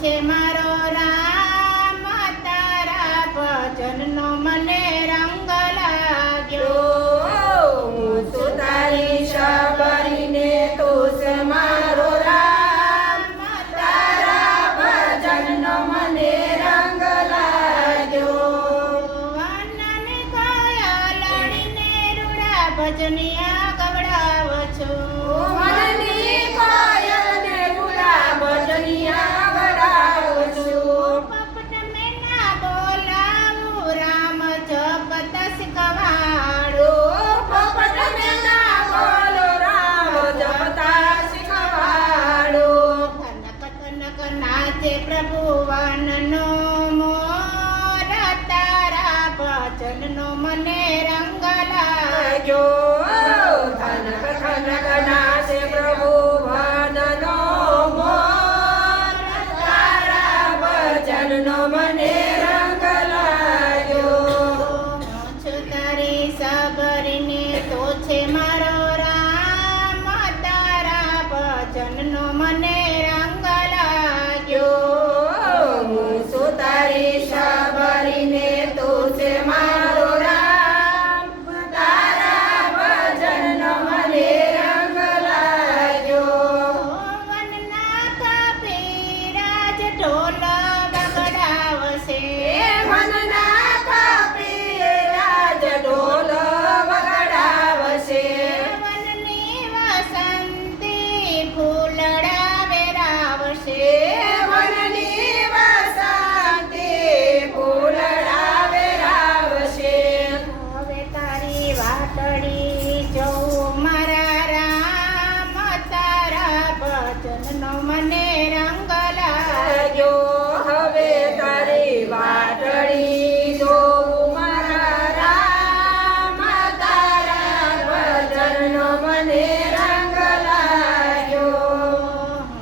છે મારો રામ, તારા ભજનનો મને રંગ લાગ્યો. હું છું તારી શબરીને, તું છે મારો રામ, તારા ભજનનો મને રંગ લાગ્યો. વાનને કયા લડીને રૂડા ભજનિયા ગવડાવો છો. વનની કોયલને રૂડા ભજનિયા ગવડાવું છું. પોપટ મેના બોલાવું, રામ જપત શીખવાડો. પોપટ મેના બોલો, રામ જપતા શીખવાડો. કનક કનક નાચે પ્રભુ વનનો મોર, તારા ભજનનો મને રંગ લાગ્યો. ખનક ખનક નાચે પ્રભુ વનનો મોર, તારા ભજનનો મને રંગ લાગ્યો. હું છું તારી સબરીને, તો છે મારો રામ, તારા ભજનનો મને રંગ લાગ્યો. હું છું તારી શબરીને, તું છે મારો રામ, તારા ભજનનો મને રંગ લાગ્યો. વનના કપિરાજ ઢોલ વગડાવશે. વનના કપિરાજ ઢોલ વગાડાવશે. વનની વસંતી ફૂલડા વેરાવશે. વનની વસંતી ફૂલડા વેરાવશે. હવે તારી વાટડી જોઉં મારા રામ, તારા ભજનનો મને રંગ લાગ્યો. હવે તારી વાટડી જોઉં મારા રામ, તારા ભજનનો મને રંગ લાગ્યો.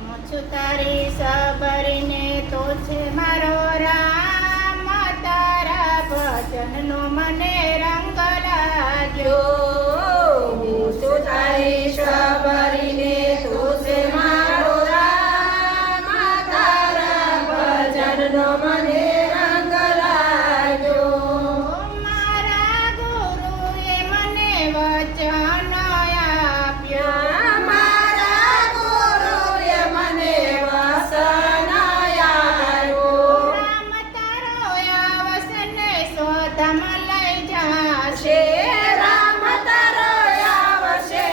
હું છું તારી સબરીને, તો છે મારો રામ, તારા ભજનનો મને રંગ લાગ્યો. હું છું તારી શબરીને, તું છે મારો રામ, તારા ભજનનો મને રંગ લાગ્યો. મારા ગુરુએ મને વચન આપ્યું. મારા ગુરુએ મને વસન આપ્યું. રામ તારો આવસને સ્વધામ લઈ જાશે. રામ તારો આવશે,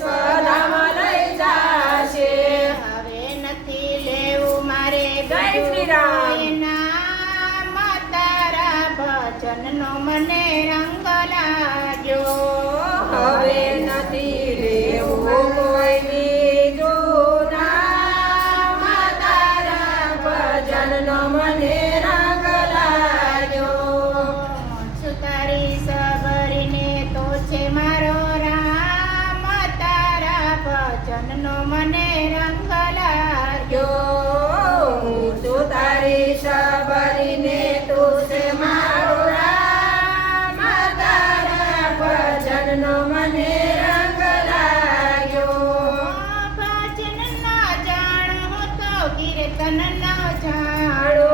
સ્વધામ લઈ જાશે. હવે નથી લેવું મારે જય શ્રી રામ. નામ, તારા ભજનનો મને રંગ લાગ્યો. હવે નથી લેવું કોઈની જૂના, તારા ભજનનો મને રંગ લાગ્યો. છું તારી સબરીને, તો છે મારો રામ, તારા ભજનનો મને રંગ લાગ્યો. હું છું તારી શબરીને, તું છે મારો રામ, તારા ભજનનો મને રંગ લાગ્યો. ભજન ના જાણો તો કીર્તન ના જાણો.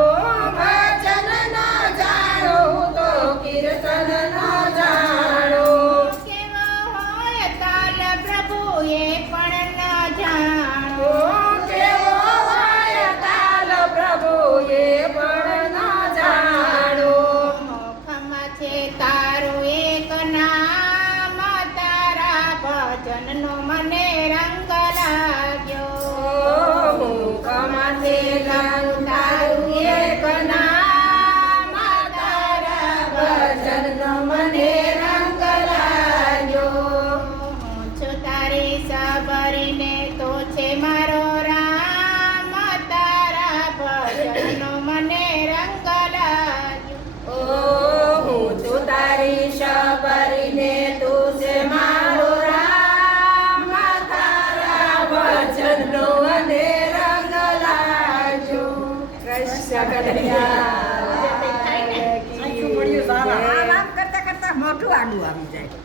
ભજન ન જાણો તો કીર્તન ન જાણો. કેવો હોય તાલ પ્રભુ એ પણ ન જાણો. કેવો હોય તાલ પ્રભુ એ પણ ન જાણો. મુખમાં છે તારું એક નામ, તારા ભજનનો મને રંગ લાગ્યો. મુખમાંથી ગાયું તારું એક નામ, તારા ભજનનો મને રંગ લાગ્યો. હું છું તારી સબરીને, તો છે મારો રામ, તારા ભજનનો મને રંગ લાગ્યો. હું છું તારી શબરીને, તું છે મારો રામ, તારા ભજનનો મને રંગ લાગ્યો. કૃષ્ણ કનૈયા આમ કરતા કરતા મોટું આડું આવી જાય.